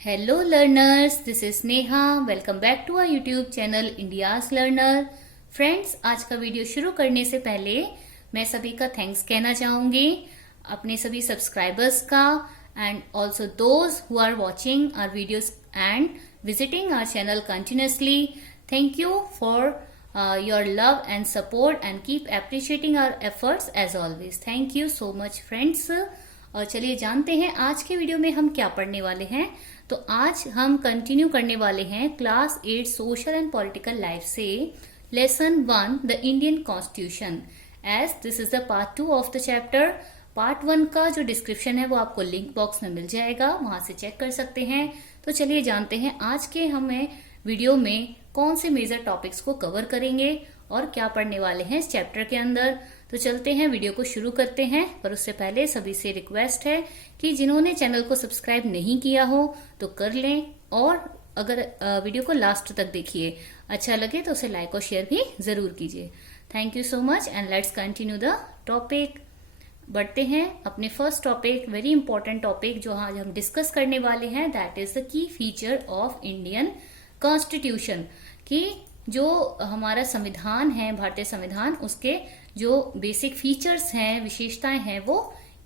Hello learners, this is Neha. Welcome back to our YouTube channel India's Learner. Friends, आज का video शुरू करने से पहले मैं सभी का थैंक्स कहना चाहूंगी, अपने सभी सब्सक्राइबर्स का and also those who are watching our videos and visiting our channel continuously. Thank you for your love and support and keep appreciating our efforts as always. Thank you so much friends. और चलिए जानते हैं आज के video में हम क्या पढ़ने वाले हैं. तो आज हम कंटिन्यू करने वाले हैं class 8 social and political life से lesson 1 the Indian constitution. As this is the part 2 of the chapter. Part 1 का जो डिस्क्रिप्शन है वो आपको लिंक बॉक्स में मिल जाएगा, वहां से चेक कर सकते हैं. तो चलिए जानते हैं आज के हमें वीडियो में कौन से मेजर टॉपिक्स को कवर करेंगे और क्या पढ़ने वाले हैं इस चैप्टर के अंदर. तो चलते हैं, वीडियो को शुरू करते हैं. पर उससे पहले सभी से रिक्वेस्ट है कि जिन्होंने चैनल को सब्सक्राइब नहीं किया हो तो कर लें, और अगर वीडियो को लास्ट तक देखिए, अच्छा लगे तो उसे लाइक और शेयर भी जरूर कीजिए. Thank you so much and let's continue the topic. बढ़ते हैं अपने first topic, very important topic जो आज हम डिस्कस करने वाले हैं. That is the key feature of Indian constitution. कि जो हमारा संविधान है, भारतीय संविधान, उसके जो बेसिक फीचर्स हैं, विशेषताएं हैं, वो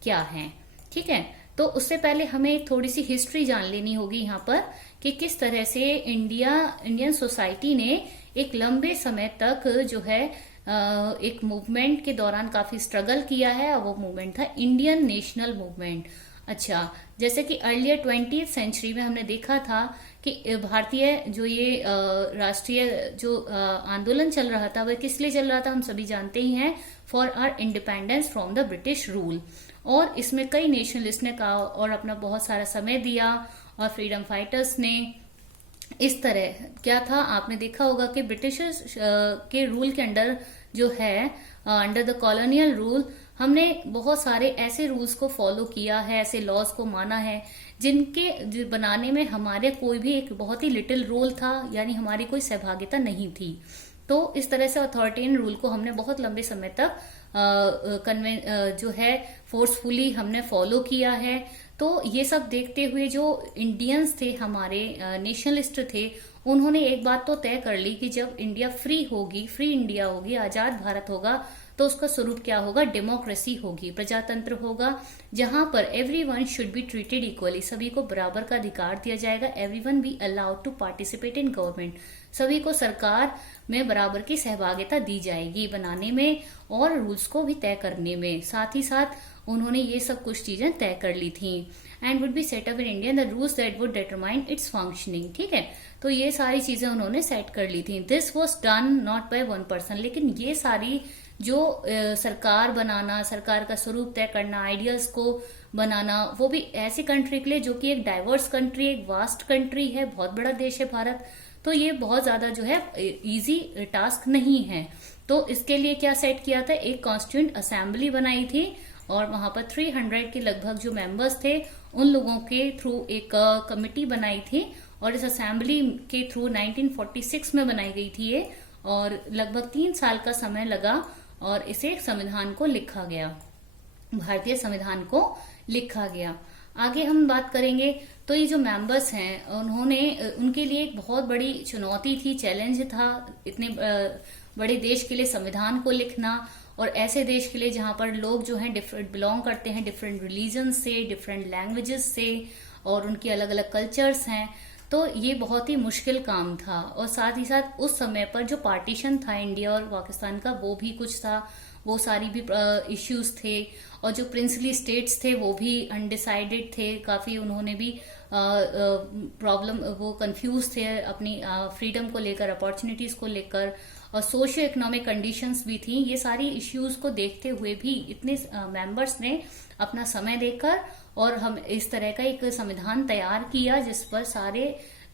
क्या हैं. ठीक है, तो उससे पहले हमें थोड़ी सी हिस्ट्री जान लेनी होगी यहाँ पर कि किस तरह से इंडियन सोसाइटी ने एक लंबे समय तक जो है एक मूवमेंट के दौरान काफी स्ट्रगल किया है, और वो मूवमेंट था इंडियन नेशनल मूवमेंट. अच्छा, जैसे कि अर्लियर 20th सेंचुरी में हमने देखा था कि भारतीय जो ये राष्ट्रीय जो आंदोलन चल रहा था वह किस लिए चल रहा था, हम सभी जानते ही हैं, for our independence from the British rule. और इसमें कई नेशनलिस्ट ने कहा और अपना बहुत सारा समय दिया, और फ्रीडम फाइटर्स ने इस तरह क्या था, आपने देखा होगा कि ब्रिटिशर्स के रूल के अंडर जो है, अंडर द कॉलोनियल रूल, हमने बहुत सारे ऐसे रूल्स को फॉलो किया है, ऐसे लॉज को माना है जिनके बनाने में हमारे कोई भी एक बहुत ही लिटिल रोल था, यानी हमारी कोई सहभागिता नहीं थी. तो इस तरह से अथॉरिटेरियन रूल को हमने बहुत लंबे समय तक जो है फोर्सफुली हमने फॉलो किया है. तो ये सब देखते हुए जो इंडियंस थे, हमारे नेशनलिस्ट थे, उन्होंने एक बात तो तय कर ली कि जब इंडिया फ्री होगी, फ्री इंडिया होगी, आजाद भारत होगा, तो उसका स्वरूप क्या होगा, डेमोक्रेसी होगी, प्रजातंत्र होगा, जहां पर everyone should be treated equally, सभी को बराबर का अधिकार दिया जाएगा. Everyone be allowed to participate in government, सभी को सरकार में बराबर की सहभागिता दी जाएगी बनाने में और रूल्स को भी तय करने में. साथ ही साथ उन्होंने ये सब कुछ चीजें तय कर ली थी. And would be set up in India the rules that would determine its functioning. ठीक है, तो ये सारी चीजें उन्होंने सेट कर ली थी. This was done not by one person, लेकिन ये सारी जो सरकार बनाना, सरकार का स्वरूप तय करना, आइडियाज को बनाना, वो भी ऐसी कंट्री के लिए जो कि एक डाइवर्स कंट्री, एक वास्ट कंट्री है, बहुत बड़ा देश है भारत, तो ये बहुत ज्यादा जो है इजी टास्क नहीं है. तो इसके लिए क्या सेट किया था, एक कॉन्स्टिट्यूएंट असेंबली बनाई थी, और वहां पर 300 के लगभग जो मेंबर्स थे, उन लोगों के थ्रू एक कमिटी बनाई थी, और इस असेंबली के थ्रू 1946 में बनाई गई थी ये, और लगभग 3 साल का समय लगा, और इसे संविधान को लिखा गया, भारतीय संविधान को लिखा गया. आगे हम बात करेंगे. तो ये जो मेंबर्स हैं, उनके लिए एक बहुत बड़ी चुनौती थी, चैलेंज था, इतने बड़े देश के लिए संविधान को लिखना, और ऐसे देश के लिए जहां पर लोग जो हैं डिफरेंट बिलोंग करते हैं, डिफरेंट रिलीजन से, डिफरेंट लैंग्वेजेस से, और उनके अलग अलग कल्चर्स हैं. तो ये बहुत ही मुश्किल काम था. और साथ ही साथ उस समय पर जो पार्टीशन था इंडिया और पाकिस्तान का, वो भी कुछ था, वो सारी भी इश्यूज थे. और जो प्रिंसली स्टेट्स थे वो भी अनडिसाइडेड थे, काफी उन्होंने भी प्रॉब्लम, वो कंफ्यूज थे अपनी फ्रीडम को लेकर, अपॉर्चुनिटीज को लेकर, और सोशियो इकोनॉमिक कंडीशंस भी थी. ये सारी इश्यूज को देखते हुए भी इतने मेंबर्स ने अपना समय देकर और हम इस तरह का एक संविधान तैयार किया जिस पर सारे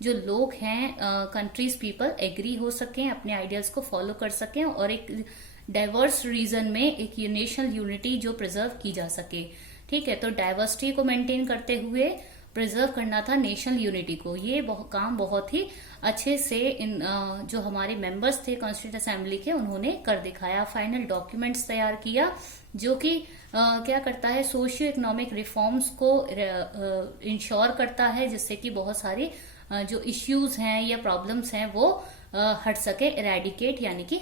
जो लोग हैं, कंट्रीज पीपल एग्री हो सकें, अपने आइडियाज को फॉलो कर सकें, और एक डाइवर्स रीजन में एक नेशनल यूनिटी जो प्रिजर्व की जा सके. ठीक है, तो डाइवर्सिटी को मेंटेन करते हुए प्रिजर्व करना था नेशनल यूनिटी को. ये काम बहुत ही अच्छे से जो हमारे मेंबर्स थे कॉन्स्टिट्यूएंट असेंबली के, उन्होंने कर दिखाया. फाइनल डॉक्यूमेंट्स तैयार किया जो कि क्या करता है, सोशियो इकोनॉमिक रिफॉर्म्स को इंश्योर करता है, जिससे कि बहुत सारे जो इश्यूज हैं या प्रॉब्लम्स हैं वो हट सके, इरेडिकेट यानी कि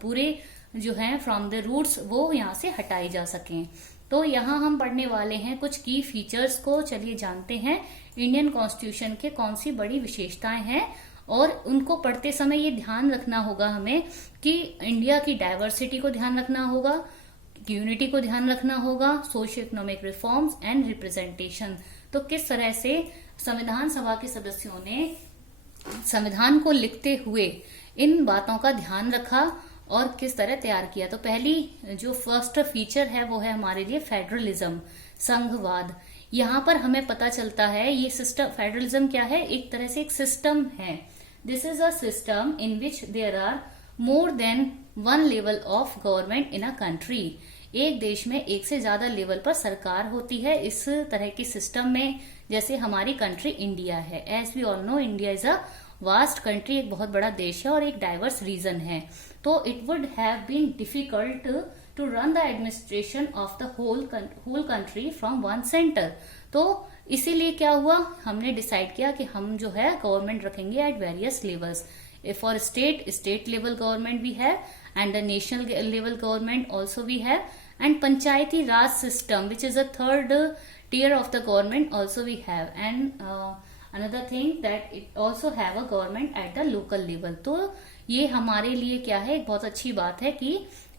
पूरे जो हैं फ्रॉम द रूट्स वो यहाँ से हटाई जा सकें। तो यहाँ हम पढ़ने वाले हैं कुछ की फीचर्स को। चलिए जानते हैं इंडियन कॉन्स्टिट्यूशन के कौन सी बड़ी विशेषताएं हैं, और उनको पढ़ते समय ये ध्यान रखना होगा हमें कि इंडिया की डाइवर्सिटी को ध्यान रखना होगा, यूनिटी को ध्यान रखना होगा, socio economic reforms and representation. तो किस तरह से संविधान सभा के सदस्यों ने संविधान को लिखते हुए इन बातों का ध्यान रखा और किस तरह तैयार किया। तो पहली जो फर्स्ट फीचर है वो है हमारे लिए फेडरलिज्म, संघवाद। यहाँ पर हमें पता चलता है ये सिस्टम, फेडरलिज्म क्या है, एक तरह से एक सिस्टम है। This is a system in which there are more than one level of government in a country. एक देश में एक से ज्यादा लेवल पर सरकार होती है। इस तरह की सिस्टम में जैसे हमारी कंट्री इंडिया है, as we all know India is a vast country, एक बहुत बड़ा देश है और एक डाइवर्स रीजन है। तो it would have been difficult to run the administration of the whole country from one centre. तो इसीलिए क्या हुआ, हमने डिसाइड किया कि हम जो है गवर्नमेंट रखेंगे at various levels. For state level government we have, and the national level government also we have, and panchayati raj system which is a third tier of the government also we have, and another thing that it also have a government at the local level। तो ये हमारे लिए क्या है, एक बहुत अच्छी बात है कि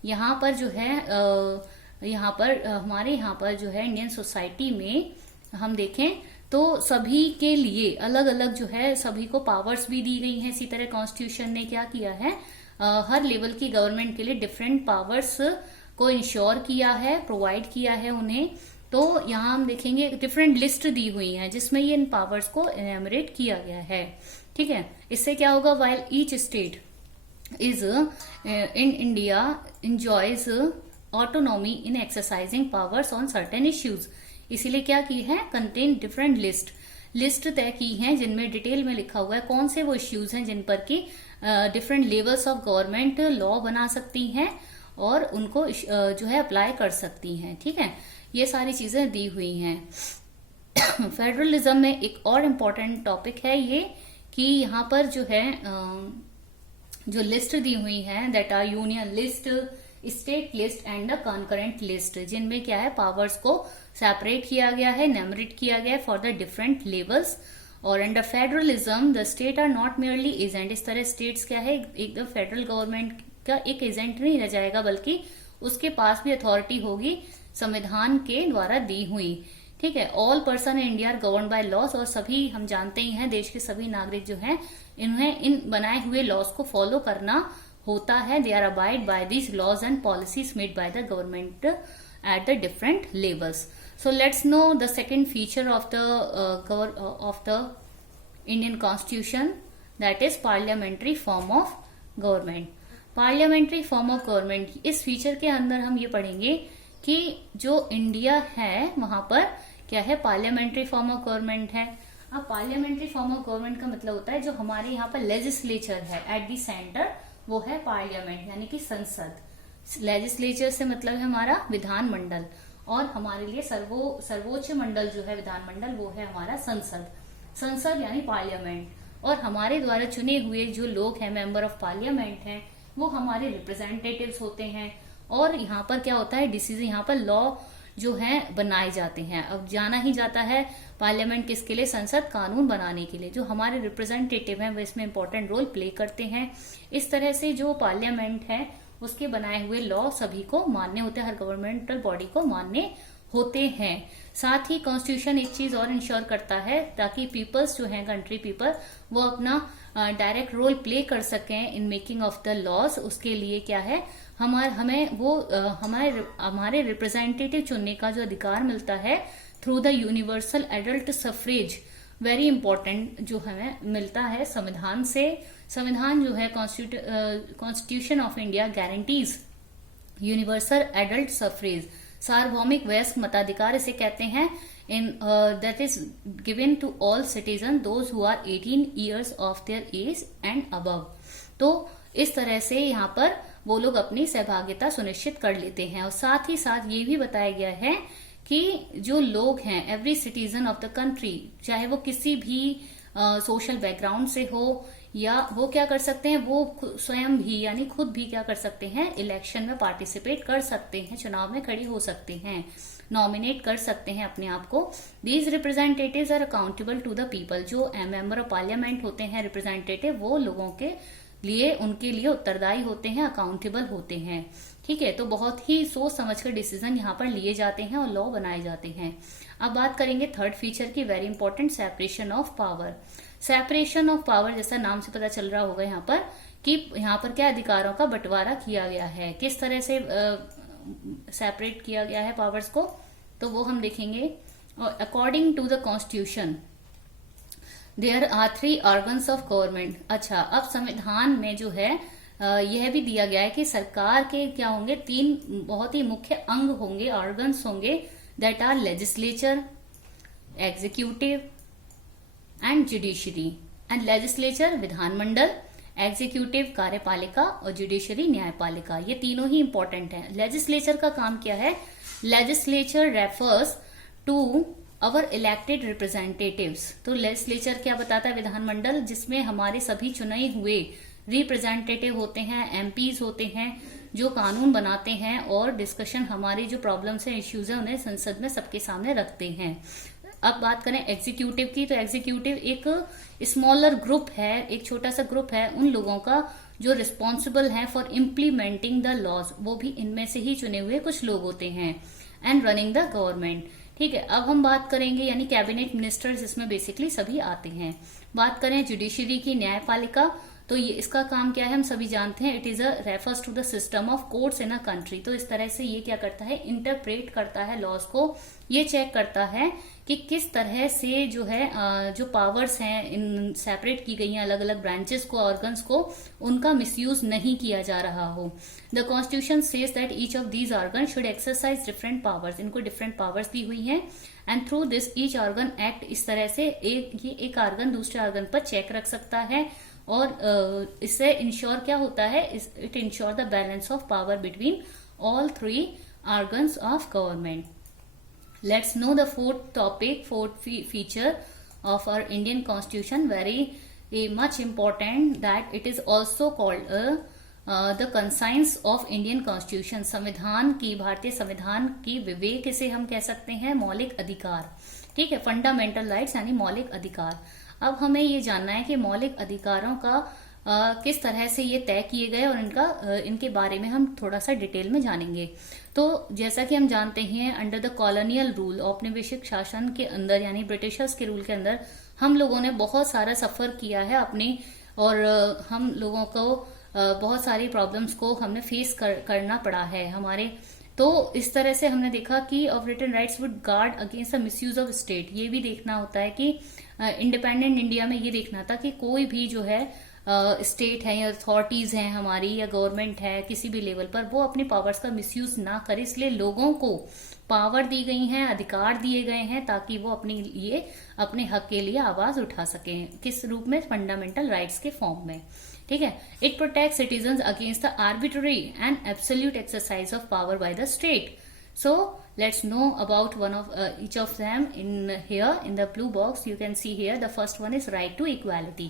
यहाँ पर जो है हमारे यहाँ पर जो है इंडियन सोसाइटी में हम देखें तो सभी के लिए अलग अलग जो है सभी को पावर्स भी दी गई हैं। इसी तरह कॉन्स्टिट्यूशन ने क्या किया है, हर लेवल की गवर्नमेंट के लिए डिफरेंट पावर्स को इंश्योर किया है, प्रोवाइड किया है उन्हें। तो यहाँ हम देखेंगे डिफरेंट लिस्ट दी हुई है जिसमें ये इन पावर्स को एनमरेट किया गया है। ठीक है, इससे क्या होगा, while each state is in India enjoys autonomy in exercising powers on certain issues। इसीलिए क्या की है, कंटेन डिफरेंट लिस्ट तय की हैं जिनमें डिटेल में लिखा हुआ है कौन से वो इश्यूज हैं जिन पर की different levels of government law बना सकती हैं और उनको जो है अप्लाई कर सकती हैं। ठीक है, ये सारी चीजें दी हुई हैं। फेडरलिज्म में एक और इम्पोर्टेंट टॉपिक है ये कि यहाँ पर जो है जो लिस्ट दी हुई है that are union list, state list and the concurrent list, जिनमें क्या है पावर्स को सेपरेट किया गया है, नंबरेट किया गया है फॉर द डिफरेंट लेवल्स। और under federalism the state are not merely agent. इस तरह स्टेट्स क्या है, एकदम फेडरल गवर्नमेंट का एक एजेंट नहीं रह जाएगा बल्कि उसके पास भी अथॉरिटी होगी संविधान के द्वारा दी हुई। ठीक है, all person in India are govern by laws, और सभी हम जानते ही हैं देश के सभी नागरिक जो हैं इन्हें इन बनाए हुए लॉस को फॉलो करना होता है। They are abide by this laws and policies made by the government at the different levels. So let's know the second feature of the Indian constitution, that is parliamentary form of government. Parliamentary form of government, इस feature के अंदर हम ये पढ़ेंगे कि जो India है वहां पर क्या है, पार्लियामेंट्री फॉर्म ऑफ गवर्नमेंट है। अब पार्लियामेंट्री फॉर्म ऑफ गवर्नमेंट का मतलब होता है जो हमारे यहाँ पर लेजिस्लेचर है एट दी सेंटर वो है पार्लियामेंट यानी कि संसद। लेजिस्लेचर से मतलब है हमारा विधानमंडल, और हमारे लिए सर्वोच्च मंडल जो है विधानमंडल वो है हमारा संसद यानी पार्लियामेंट। और हमारे द्वारा चुने हुए जो लोग हैं मेंबर ऑफ पार्लियामेंट हैं वो हमारे रिप्रेजेंटेटिव्स होते हैं। और यहाँ पर क्या होता है, डिसीजन यहाँ पर लॉ जो है बनाए जाते हैं। अब जाना ही जाता है पार्लियामेंट किसके लिए, संसद कानून बनाने के लिए। जो हमारे रिप्रेजेंटेटिव हैं वो इसमें इंपॉर्टेंट रोल प्ले करते हैं। इस तरह से जो पार्लियामेंट है उसके बनाए हुए लॉ सभी को मान्य होते हैं, हर गवर्नमेंटल बॉडी को मान्य होते हैं। साथ ही कॉन्स्टिट्यूशन एक चीज और इंश्योर करता है ताकि पीपल्स जो हैं कंट्री पीपल वो अपना डायरेक्ट रोल प्ले कर सकें in making of the laws. उसके लिए क्या है, हमारे रिप्रेजेंटेटिव चुनने का जो अधिकार मिलता है through the universal adult suffrage, very important जो हमें मिलता है संविधान से। संविधान जो है constitution of India guarantees universal adult suffrage, सार्वभौमिक वयस्क मताधिकार इसे कहते हैं। In that is given to all citizen those who are 18 years of their age and above. तो इस तरह से यहाँ पर वो लोग अपनी सहभागिता सुनिश्चित कर लेते हैं। और साथ ही साथ ये भी बताया गया है कि जो लोग हैं, every citizen of the country, चाहे वो किसी भी सोशल बैकग्राउंड से हो, या वो क्या कर सकते हैं, वो स्वयं भी यानी खुद भी क्या कर सकते हैं, इलेक्शन में पार्टिसिपेट कर सकते हैं, चुनाव में खड़े हो सकते हैं, नॉमिनेट कर सकते हैं अपने आप को। These representatives are accountable to the people. जो मेंबर ऑफ पार्लियामेंट होते हैं, रिप्रेजेंटेटिव, वो लोगों के लिए, उनके लिए उत्तरदायी होते हैं, अकाउंटेबल होते हैं। ठीक है, तो बहुत ही सोच समझकर डिसीजन यहाँ पर लिए जाते हैं और लॉ बनाए जाते हैं। अब बात करेंगे थर्ड फीचर की, very important, separation of power. Separation of power, जैसा नाम से पता चल रहा होगा यहाँ पर कि यहाँ पर क्या अधिकारों का बंटवारा किया गया है, किस तरह से सेपरेट किया गया है पावर्स को, तो वो हम देखेंगे। According to the constitution there are 3 organs of government. अच्छा, अब संविधान में जो है यह भी दिया गया है कि सरकार के क्या होंगे, 3 बहुत ही मुख्य अंग होंगे, ऑर्गन्स होंगे, that are legislature, executive and judiciary. And legislature विधानमंडल, एग्जीक्यूटिव कार्यपालिका और जुडिशरी न्यायपालिका, ये तीनों ही इंपॉर्टेंट हैं। लेजिस्लेचर का काम क्या है? Legislature refers to our elected representatives. तो लेजिस्लेचर क्या बताता है? विधानमंडल, जिसमें हमारे सभी चुने हुए रिप्रेजेंटेटिव होते हैं, एमपीज होते हैं, जो कानून बनाते हैं और डिस्कशन, हमारी जो प्रॉब्लम्स हैं, इश्यूज हैं, उन्हें संसद में सबके सामने रखते हैं। अब बात करें एग्जीक्यूटिव की, तो एग्जीक्यूटिव एक स्मॉलर ग्रुप है, एक छोटा सा ग्रुप है उन लोगों का जो रिस्पॉन्सिबल है फॉर इम्प्लीमेंटिंग द लॉज, वो भी इनमें से ही चुने हुए कुछ लोग होते हैं, एंड रनिंग द गवर्नमेंट। ठीक है, अब हम बात करेंगे यानी कैबिनेट मिनिस्टर्स, इसमें बेसिकली सभी आते हैं। बात करें जुडिशरी की, न्यायपालिका, तो ये इसका काम क्या है हम सभी जानते हैं, it is a refers to the system of courts in a country. तो इस तरह से ये क्या करता है, इंटरप्रेट करता है लॉज को, ये चेक करता है कि किस तरह से जो है जो पावर्स हैं इन सेपरेट की गई हैं अलग अलग ब्रांचेस को, ऑर्गन्स को, उनका मिसयूज नहीं किया जा रहा हो। The constitution says that each of these organ should exercise different powers, इनको डिफरेंट पावर्स दी हुई हैं, and through this each organ act, इस तरह से एक ऑर्गन दूसरे ऑर्गन पर चेक रख सकता है, और इससे इंश्योर क्या होता है, it ensure the balance of power between all 3 organs of government. Let's know the fourth feature of our Indian Constitution, very much important, that it is also called the conscience of Indian Constitution। संविधान की, भारतीय संविधान की विवेक, इसे हम कह सकते हैं मौलिक अधिकार। ठीक है, फंडामेंटल राइट्स यानी मौलिक अधिकार। अब हमें ये जानना है कि मौलिक अधिकारों का किस तरह से ये तय किए गए, और इनके बारे में हम थोड़ा सा डिटेल में जानेंगे। तो जैसा कि हम जानते हैं, अंडर द कॉलोनियल रूल, औपनिवेशिक शासन के अंदर यानी ब्रिटिशर्स के रूल के अंदर हम लोगों ने बहुत सारा सफर किया है अपनी, और हम लोगों को बहुत सारी प्रॉब्लम्स को हमने फेस करना पड़ा है हमारे। तो इस तरह से हमने देखा कि of written rights would guard against the misuse of state. ये भी देखना होता है कि इंडिपेंडेंट इंडिया में ये देखना था कि कोई भी जो है स्टेट है या अथॉरिटीज हैं हमारी, या गवर्नमेंट है किसी भी लेवल पर, वो अपनी पावर्स का मिसयूज ना करे। इसलिए लोगों को पावर दी गई हैं, अधिकार दिए गए हैं, ताकि वो अपने लिए, अपने हक के लिए आवाज उठा सकें। किस रूप में? फंडामेंटल राइट्स के फॉर्म में। ठीक है, it protect citizen against the arbitrary and absolute exercise of power bye the state. So let's know about one of each of them in here in the blue box. You can see here the first one is right to equality।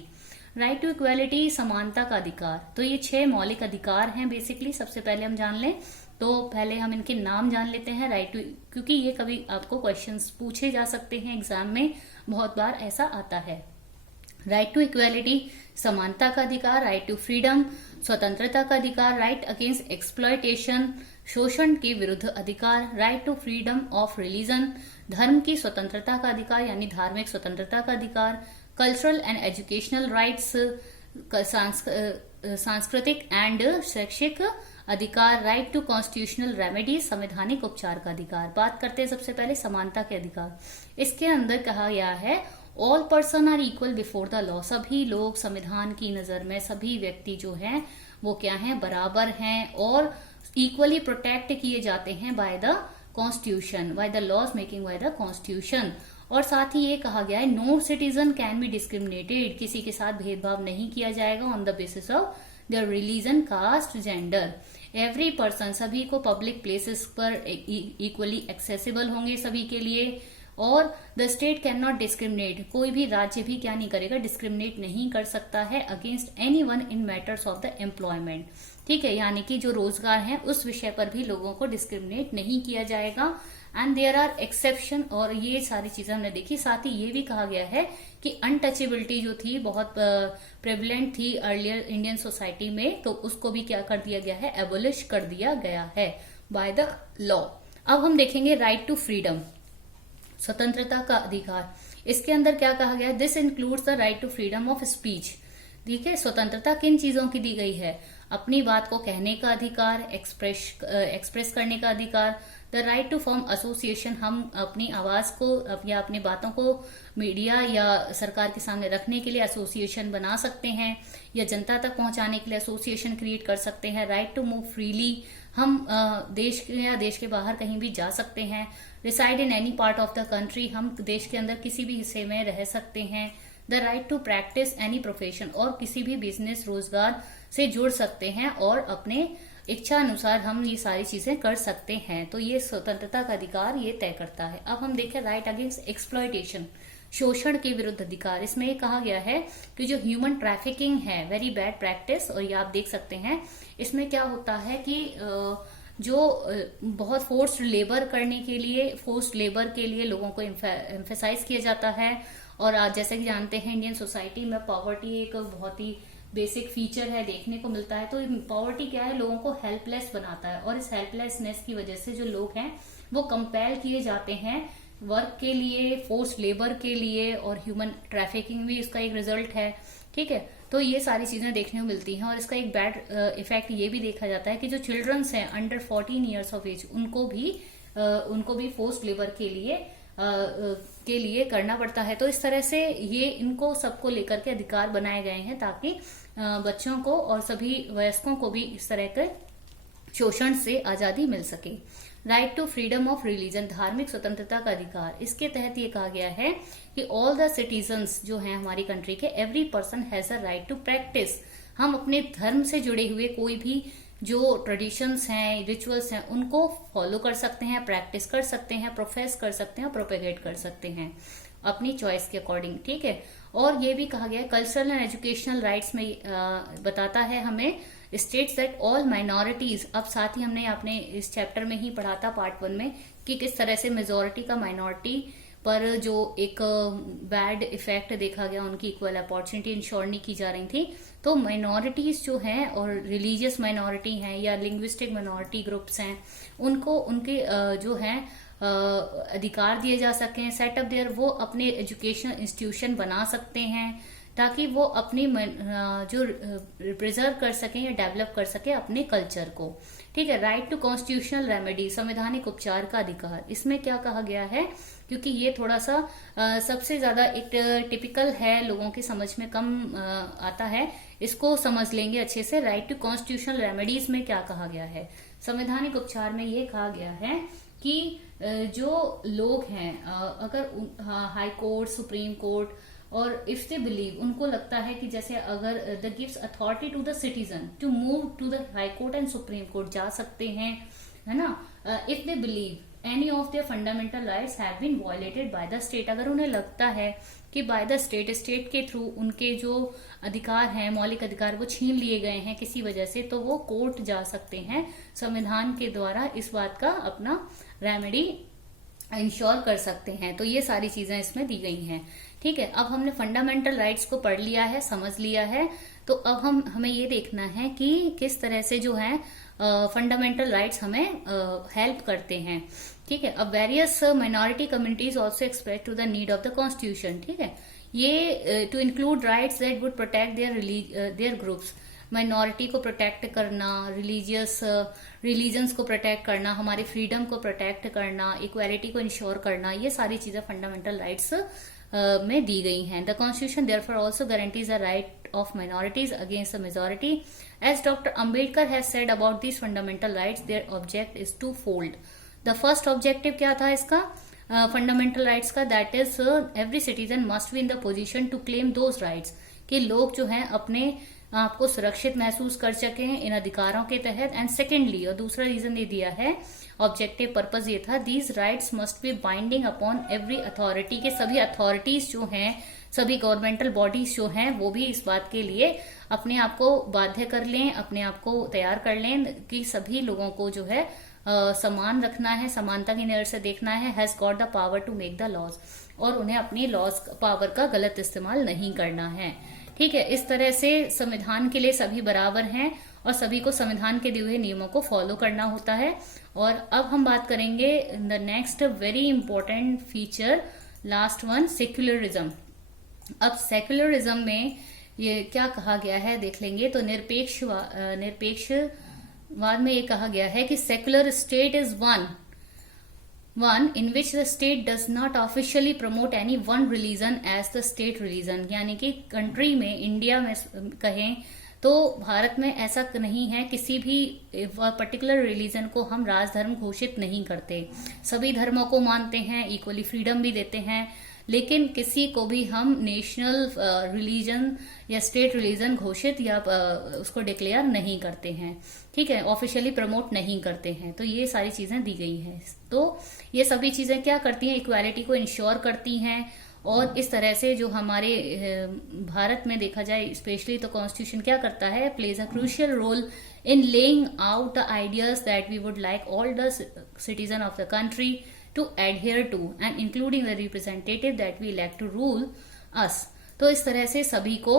Right to equality, समानता का अधिकार। तो ये 6 मौलिक अधिकार हैं basically. सबसे पहले हम जान लें, तो पहले हम इनके नाम जान लेते हैं। राइट टू, क्योंकि ये कभी आपको क्वेश्चंस पूछे जा सकते हैं एग्जाम में, बहुत बार ऐसा आता है। राइट टू इक्वालिटी, समानता का अधिकार। राइट टू फ्रीडम, स्वतंत्रता का अधिकार। राइट अगेंस्ट एक्सप्लॉयटेशन, शोषण के विरुद्ध अधिकार। Right to freedom of religion, धर्म की स्वतंत्रता का अधिकार यानी धार्मिक स्वतंत्रता का अधिकार। कल्चरल एंड एजुकेशनल राइट्स, सांस्कृतिक एंड शैक्षिक अधिकार। राइट टू कॉन्स्टिट्यूशनल रेमेडीज, संवैधानिक उपचार का अधिकार। बात करते हैं सबसे पहले समानता के अधिकार। इसके अंदर कहा गया है all person are equal before the law. सभी लोग संविधान की नजर में, सभी व्यक्ति जो हैं वो क्या हैं, बराबर हैं और इक्वली प्रोटेक्ट किए जाते हैं by the constitution, by the laws making by the constitution. और साथ ही ये कहा गया है no citizen can be discriminated, किसी के साथ भेदभाव नहीं किया जाएगा on the basis of their religion, caste, gender. Every person, सभी को पब्लिक प्लेसेस पर इक्वली एक्सेसिबल होंगे सभी के लिए। और the state can not discriminate, कोई भी राज्य भी क्या नहीं करेगा, डिस्क्रिमिनेट नहीं कर सकता है against any one in matters of the employment. ठीक है, यानी कि जो रोजगार है उस विषय पर भी लोगों को डिस्क्रिमिनेट नहीं किया जाएगा। एंड देयर आर एक्सेप्शन, और ये सारी चीजें हमने देखी। साथ ही ये भी कहा गया है कि अनटचेबिलिटी जो थी बहुत प्रेवलेंट थी अर्लियर इंडियन सोसाइटी में, तो उसको भी क्या कर दिया गया है, एबोलिश कर दिया गया है बाय द लॉ। अब हम देखेंगे राइट टू फ्रीडम, स्वतंत्रता का अधिकार। इसके अंदर क्या कहा गया है, this includes the right to freedom of speech. ठीक है, स्वतंत्रता किन चीजों की दी गई है, अपनी बात को कहने का अधिकार, एक्सप्रेस करने का अधिकार, the right to form association, हम अपनी आवाज को या अपनी बातों को मीडिया या सरकार के सामने रखने के लिए एसोसिएशन बना सकते हैं, या जनता तक पहुंचाने के लिए एसोसिएशन क्रिएट कर सकते हैं। राइट टू मूव फ्रीली, हम देश या देश के बाहर कहीं भी जा सकते हैं। Reside in any part of the country, हम देश के अंदर किसी भी हिस्से में रह सकते हैं। The right to practise any profession, और किसी भी बिजनेस रोजगार से जुड़ सकते हैं और अपने इच्छा अनुसार हम ये सारी चीजें कर सकते हैं। तो ये स्वतंत्रता का अधिकार ये तय करता है। अब हम देखें राइट अगेंस्ट एक्सप्लॉयटेशन, शोषण के विरुद्ध अधिकार। इसमें ये कहा गया है कि जो ह्यूमन ट्रैफिकिंग है, वेरी बैड प्रैक्टिस, और ये आप देख सकते हैं इसमें क्या होता है कि जो बहुत फोर्स्ड लेबर के लिए लोगों को एम्फेसाइज किया जाता है। और आज जैसे कि जानते हैं इंडियन सोसाइटी में पॉवर्टी एक बहुत ही बेसिक फीचर है, देखने को मिलता है। तो पॉवर्टी क्या है, लोगों को हेल्पलेस बनाता है, और इस हेल्पलेसनेस की वजह से जो लोग हैं वो कंपेल किए जाते हैं वर्क के लिए, फोर्स लेबर के लिए, और ह्यूमन ट्रैफिकिंग भी इसका एक रिजल्ट है। ठीक है, तो ये सारी चीजें देखने को मिलती हैं। और इसका एक बैड इफेक्ट ये भी देखा जाता है कि जो चिल्ड्रंस हैं अंडर 14 ईयर्स ऑफ एज, उनको भी फोर्स लेबर के लिए करना पड़ता है। तो इस तरह से ये इनको सबको लेकर के अधिकार बनाए गए हैं ताकि बच्चों को और सभी वयस्कों को भी इस तरह के शोषण से आजादी मिल सके। Right to freedom of religion, धार्मिक स्वतंत्रता का अधिकार। इसके तहत ये कहा गया है कि ऑल द सिटीजन्स जो हैं हमारी कंट्री के, every person has a right to practise, हम अपने धर्म से जुड़े हुए कोई भी जो ट्रेडिशंस हैं, रिचुअल्स हैं, उनको फॉलो कर सकते हैं, प्रैक्टिस कर सकते हैं, प्रोफेस कर सकते हैं, प्रोपेगेट कर सकते हैं अपनी चॉइस के अकॉर्डिंग। ठीक है, और ये भी कहा गया है कल्चरल एंड एजुकेशनल राइट्स में बताता है हमें स्टेट्स दैट ऑल माइनॉरिटीज। अब साथ ही हमने अपने इस चैप्टर में ही पढ़ा था पार्ट 1 में कि किस तरह से मेजोरिटी का माइनॉरिटी पर जो एक बैड इफेक्ट देखा गया, उनकी इक्वल अपॉर्चुनिटी इंश्योर नहीं की जा रही थी। तो माइनॉरिटीज जो हैं और रिलीजियस माइनॉरिटी हैं या लिंग्विस्टिक माइनॉरिटी ग्रुप्स हैं, उनको उनके जो हैं अधिकार दिए जा सकें। सेटअप देयर, वो अपने एजुकेशनल इंस्टीट्यूशन बना सकते हैं ताकि वो अपनी जो प्रिजर्व कर सकें या डेवलप कर सके अपने कल्चर को। ठीक है, राइट टू कॉन्स्टिट्यूशनल रेमेडी, संवैधानिक उपचार का अधिकार। इसमें क्या कहा गया है, क्योंकि ये थोड़ा सा सबसे ज्यादा एक टिपिकल है, लोगों की समझ में कम आता है, इसको समझ लेंगे अच्छे से। राइट टू कॉन्स्टिट्यूशनल रेमेडीज में क्या कहा गया है, संवैधानिक उपचार में ये कहा गया है कि जो लोग हैं अगर हाई कोर्ट, सुप्रीम कोर्ट, और इफ दे बिलीव, उनको लगता है कि जैसे अगर the gives authority to the citizen to move to the high court and supreme court जा सकते हैं, है ना। If they believe any of their fundamental rights have been violated by the state, अगर उन्हें लगता है कि बाय द स्टेट के थ्रू उनके जो अधिकार हैं, मौलिक अधिकार, वो छीन लिए गए हैं किसी वजह से, तो वो कोर्ट जा सकते हैं संविधान के द्वारा, इस बात का अपना रेमेडी इंश्योर कर सकते हैं। तो ये सारी चीजें इसमें दी गई हैं। ठीक है, अब हमने फंडामेंटल राइट्स को पढ़ लिया है, समझ लिया है। तो अब हमें ये देखना है कि किस तरह से जो है फंडामेंटल राइट्स हमें हेल्प करते हैं। ठीक है, अब various minority communities also express to the need of the constitution. ठीक है, ये to include rights that would protect their groups, minority को प्रोटेक्ट करना, रिलीजन्स को प्रोटेक्ट करना, हमारी फ्रीडम को प्रोटेक्ट करना, इक्वालिटी को इंश्योर करना, ये सारी चीजें फंडामेंटल राइट्स में दी गई हैं। The constitution therefore also guarantees the right of minorities against the majority. As doctor Ambedkar has said about these fundamental rights, their object is twofold. The first objective क्या था इसका, फंडामेंटल राइट्स का, that is every citizen must be in the position to claim those rights, कि लोग जो हैं अपने आपको सुरक्षित महसूस कर सकें इन अधिकारों के तहत। एंड सेकेंडली, और दूसरा रीजन ये दिया है, ऑब्जेक्टिव पर्पस ये था, these rights must be binding upon every authority, के सभी अथॉरिटीज जो हैं, सभी गवर्नमेंटल बॉडीज जो हैं, वो भी इस बात के लिए अपने आप को बाध्य कर लें, अपने आप को तैयार कर लें कि सभी लोगों को जो है समान रखना है, समानता की नजर से देखना है, has got the power to make the laws, और उन्हें अपनी लॉज पावर का गलत इस्तेमाल नहीं करना है। ठीक है, इस तरह से संविधान के लिए सभी बराबर हैं और सभी को संविधान के दिए हुए नियमों को फॉलो करना होता है। और अब हम बात करेंगे the next very important feature, last one, secularism. अब सेक्युलरिज्म में ये क्या कहा गया है देख लेंगे। तो निरपेक्षवाद में ये कहा गया है कि secular state is one in which the state does not officially promote any one religion as the state religion, यानी कि कंट्री में, इंडिया में कहें तो भारत में ऐसा नहीं है, किसी भी पर्टिकुलर रिलीजन को हम राजधर्म घोषित नहीं करते, सभी धर्मों को मानते हैं, इक्वली फ्रीडम भी देते हैं, लेकिन किसी को भी हम नेशनल रिलीजन या स्टेट रिलीजन घोषित या उसको डिक्लेयर नहीं करते हैं। ठीक है, ऑफिशियली प्रमोट नहीं करते हैं। तो ये सारी चीजें दी गई हैं। तो ये सभी चीजें क्या करती हैं, इक्वालिटी को इंश्योर करती हैं। और इस तरह से जो हमारे भारत में देखा जाए स्पेशली, तो कॉन्स्टिट्यूशन क्या करता है, plays a crucial role in laying out the ideas that we would like all the citizen of the country to adhere to and including the representative that we elect to rule us। तो इस तरह से सभी को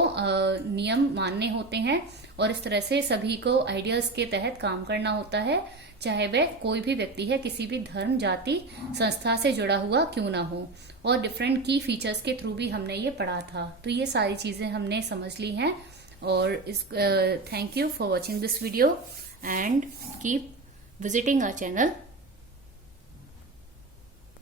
नियम मानने होते हैं और इस तरह से सभी को आइडियाज के तहत काम करना होता है, चाहे वह कोई भी व्यक्ति है, किसी भी धर्म, जाति, संस्था से जुड़ा हुआ क्यों ना हो। और डिफरेंट की फीचर्स के थ्रू भी हमने ये पढ़ा था। तो ये सारी चीजें हमने समझ ली हैं। और thank you for watching this video and keep visiting our channel.